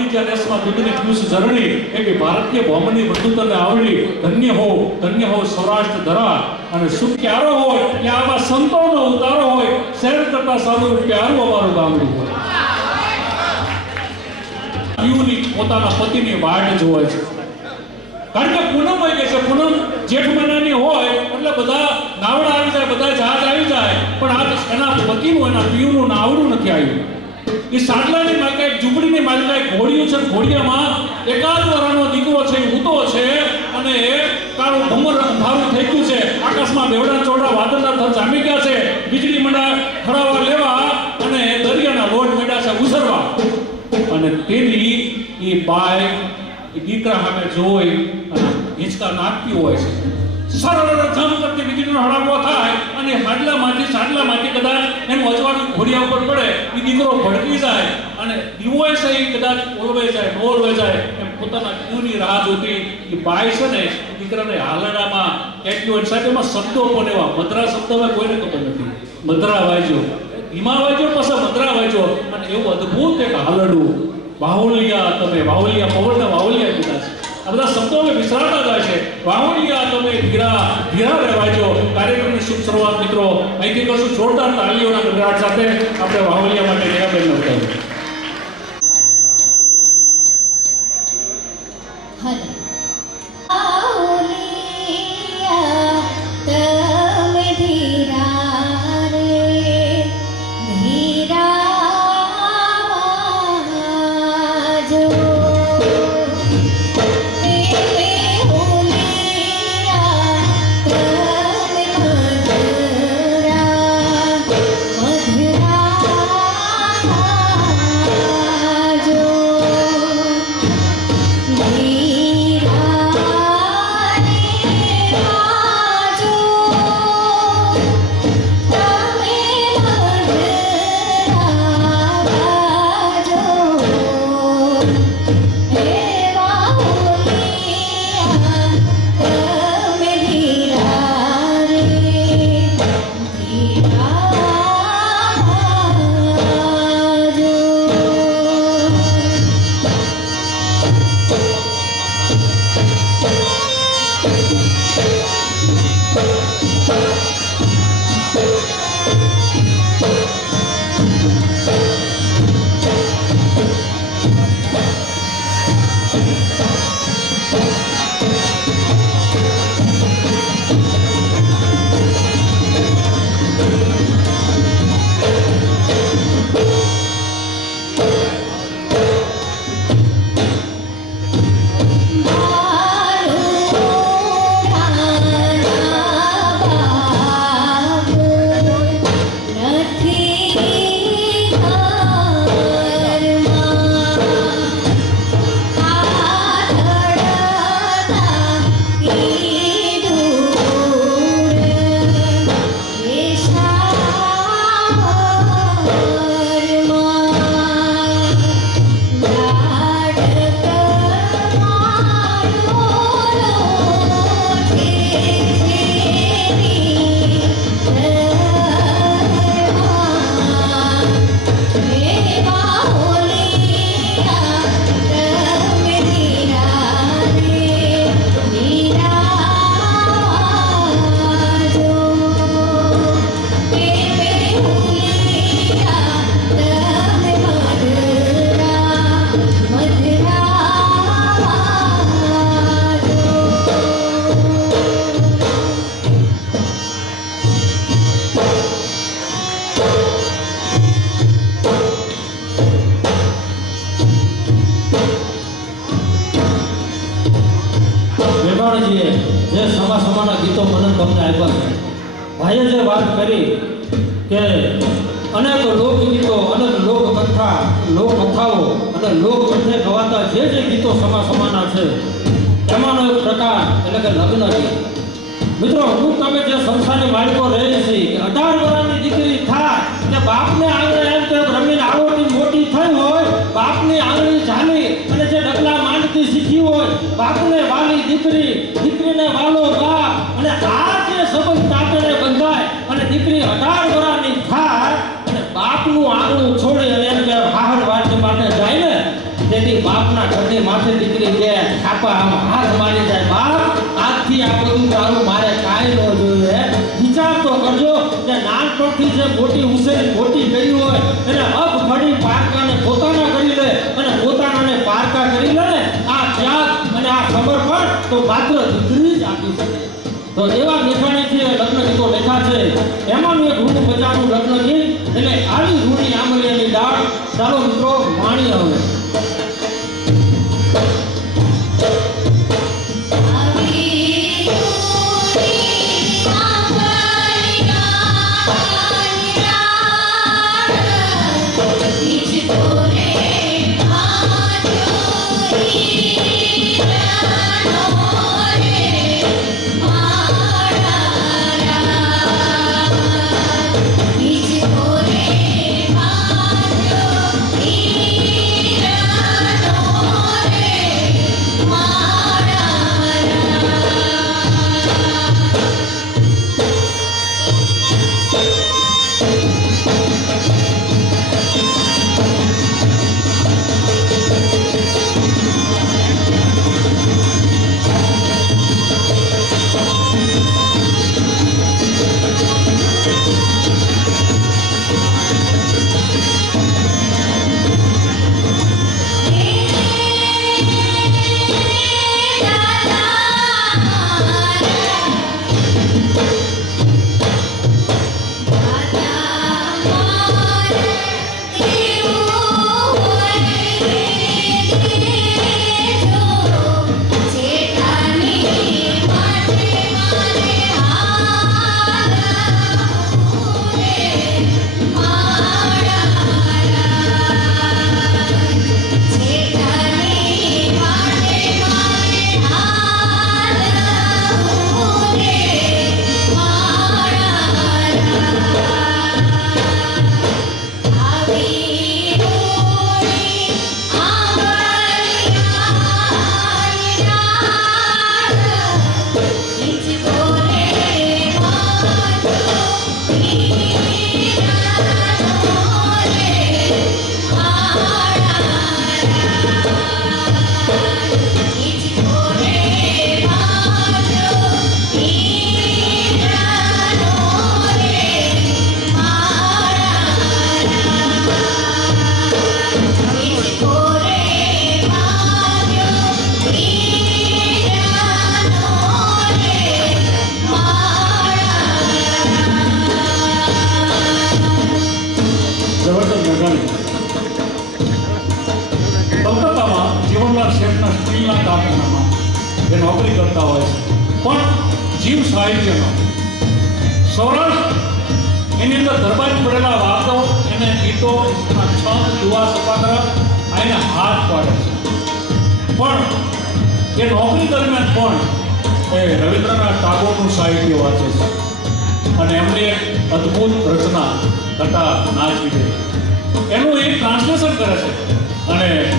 આદિત્ય દેશમાં દૂધની પિયુષ ઝરણી એવી ભારતીય ભૌમની બંધુત્વને આવડી ધન્ય હો ધન્ય હો સૌરાષ્ટ્ર ધરા અને સુખ ક્યારો હોય કે આવા સંતોનો ઉતારો હોય શહેર કરતા સારું પ્યારું અમારું ગામડું હોય. પીયુની પોતાના પતિની વાટ જોવે છે. કારણ કે પૂનમ હોય કે છે. પૂનમ જેઠ મહિનાની હોય, એટલે બધા નાવડા આવી જાય, બધા જહાજ આવી જાય. પણ આ એના પતિનું, એના પીયુનું નાવડું નથી આવ્યું. એ સાડલાની માલિકા ઝૂંપડીની માલિકા એક છે ઘોડિયામાં એકાદ વરાનો દીકરો છે ઊતો છે અને એ કાળું ભમર અંધારું થઈ ગયું છે. આકાશમાં બેવડા ચોડા વાદળના થર જામી ગયા છે. વીજળી મંડા ખડાવા લેવા અને દરિયાના લોટ મેળા છે ઉસરવા અને તેની એ બાય, એ દીકરા સામે જોઈ અને હિંચકા નાખતી હોય છે. સરળ ધમ કરતી વીજળીનો હળાકો થાય અને હાડલામાંથી સાડલામાંથી કદાચ એનું અજવાળું ઘોડિયા ઉપર પડે એ દીકરો ભડકી જાય અને દીવોય છે એ કદાચ ઓલવે જાય, ન ઓલવાઈ જાય, એમ પોતાના ક્યુની રાહ જોતી એ બાય છે ને, દીકરાને હાલડામાં કહેતી હોય સાહેબ એમાં શબ્દો પણ એવા, મદ્રા શબ્દ હવે કોઈને ખબર નથી. મદ્રા વાંચ્યો. ધીમા વાંચ્યો, પછી મદ્રા વાંચ્યો. અને એવું અદ્ભુત એક હાલડું બાહુલિયા તમે, બાહુલિયા પવનને બાહુલિયા આ બધા શબ્દો અમે વિસરાતા જાય છે. બાહુલિયા તમે ધીરા ધીરા રહેવાજો કાર્યક્રમની શુભ શરૂઆત મિત્રો અહીંથી કશું જોરદાર તાલીઓના ગડગડાટ સાથે આપણે બાહુલિયા માટે રેખાબેન નોંધાવીએ તમને આપ્યા છે. ભાઈએ જે વાત કરી કે અનેક લોકગીતો, અનેક લોકકથા, લોકકથાઓ અને લોકકથે ગવાતા જે જે ગીતો સમા સમાના છે, એમાંનો એક પ્રકાર એટલે કે લગ્ન ગીત. મિત્રો, હું તમે જે સંસ્થાની માલિકો રહી છે, કે અઢાર વર્ષની દીકરી થાય, કે બાપને આંગણે એમ તો રમીને આવડતી મોટી થઈ હોય, બાપની આંગળી જાણી અને જે ડગલા માંડતી શીખી હોય, બાપને વાલી દીકરી દીકરીને વાલો બાપ અને આ જે સંબંધ તાતણે બંધાય અને દીકરી અઢાર વર્ષની થાય અને બાપનું આંગણું છોડી અને એમ કે હાહર વાટી માટે જાય ને તેથી બાપ પોતાના ઘરની માથે દીકરી કે છાપા આમ હાથ મારી જાય. બાપ આજથી આ બધું તારું મારે કાંઈ ન જોઈએ. વિચાર તો કરજો કે નાનપણથી જે મોટી ઉછેરી મોટી કરી હોય, એને અબ ઘડી પારકાને પોતાના કરી લે અને પોતાનાને પારકા કરી લે આ ત્યાગ અને આ સમર્પણ તો માત્ર સૌરાષ્ટ્ર. એની અંદર દરબાર પડેલા વાતો એને ગીતો એના છંદ, દુઆ, સપાત્ર આ એને હાથ પાડે છે. પણ એ નોકરી દરમિયાન પણ એ રવિન્દ્રનાથ ટાગોરનું સાહિત્ય વાંચે છે. અને એમની એક અદ્ભુત રચના ઘટા નાચ વિજય. એનું એક ટ્રાન્સલેશન કરે છે અને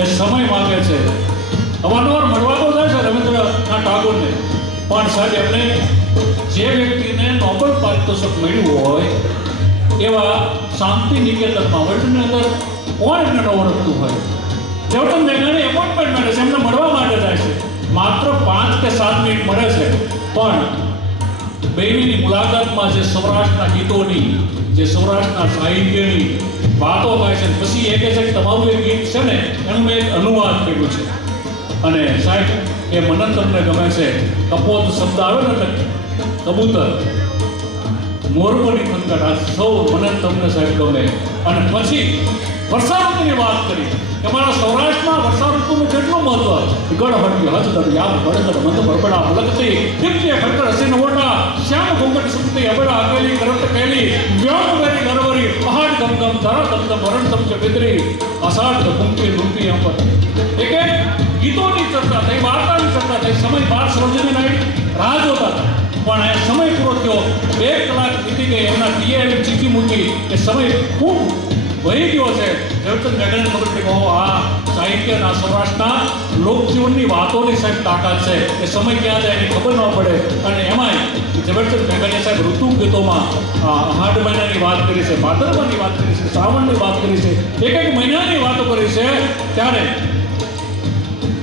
એ સમય માંગે છે. અવારનવાર મળવા તો થાય છે રવિન્દ્રનાથ ટાગોરને. પણ સાહેબ, એમને જે વ્યક્તિને નોબલ પારિતોષિક મળ્યું હોય, એવા શાંતિ નિકેતનમાં વર્લ્ડની અંદર કોણ એમને ન ઓળખતું હોય. જેવટમ મેઘાણી એપોઇન્ટમેન્ટ મળે છે, એમને મળવા માટે જાય છે. માત્ર પાંચ કે સાત મિનિટ મળે છે, પણ બેવીની મુલાકાતમાં જે સૌરાષ્ટ્રના ગીતોની, જે સૌરાષ્ટ્રના સાહિત્યની વાતો થાય છે, પછી એ કહે છે કે તમારું એક ગીત છે ને, એનું મેં એક અનુવાદ કર્યું છે. અને સાહેબ, એ મનન તમને ગમે છે. કપોત શબ્દ આવે ને કબૂતર. મોરબોની ખંખટ આ સૌ મને તમને સાહેબ ગમે. અને પછી વરસાદ ઋતુની વાત કરી કે મારા સૌરાષ્ટ્રમાં વર્ષા ઋતુનું કેટલું મહત્વ ગળ હટ્યું. હજ દર યાદ ગળતર મંદ બરબડા ભલકતી દિવ્ય ખડકર હસીન ઓટા શ્યામ ઘૂંઘટ સુમતી અબડા અકેલી કરત કેલી વ્યોમ વેરી ગરવરી, પહાડ ગમગમ ગમ ધરા તમ વરણ તમ ચ વિદરી અષાઢ ઘૂમતી નૃત્ય અંબર. એક ગીતોની ચર્ચા થઈ, વાર્તાની ચર્ચા થઈ, સમય બાર સરોજની નાઈટ રાહ જોતા હતા. પણ એ સમય પૂરો થયો. બે કલાક વીતી ગઈ. એમના ટીએ એવી ચીઠી મૂકી. કે સમય ખૂબ વહી ગયો છે. ઝવેરચંદ મેઘાને ખબર પડી કે ઓહો, આ સાહિત્યના સૌરાષ્ટ્રના લોકજીવનની વાતોની સાહેબ તાકાત છે. એ સમય ક્યાં જાય એની ખબર ન પડે. અને એમાંય ઝવેરચંદ મેઘાણીએ સાહેબ ઋતુ ગીતોમાં આ આઠ મહિનાની વાત કરી છે ભાદરવાની વાત કરી છે શ્રાવણની વાત કરી છે એક એક મહિનાની વાતો કરી છે. ત્યારે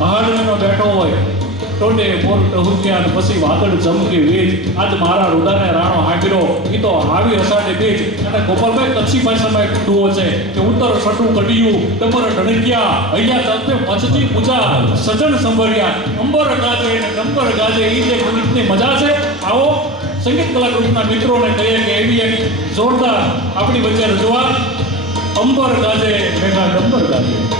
આહાડ મહિનો બેઠો હોય ટોડે બોર ટહુક્યા અને પછી વાદળ ચમકી વીજ આજ મારા રુદાને રાણો હાંકરો ઈ તો હાવી હસાડે બીજ અને ગોપાલભાઈ, કચ્છી ભાષામાં એક ટુઓ છે. કે ઉત્તર સટું કડિયું ડબર ઢણક્યા. અહીંયા ચાલતે પછતી પૂજા. સજન સંભળ્યા અંબર ગાજે અને ડંબર ગાજે. ઈ જે ગીતની મજા છે. આવો સંગીત કલાકૃતિના મિત્રોને કહીએ કે એવી એક જોરદાર આપણી વચ્ચે રજૂઆત. અંબર ગાજે, મેઘા ડંબર ગાજે.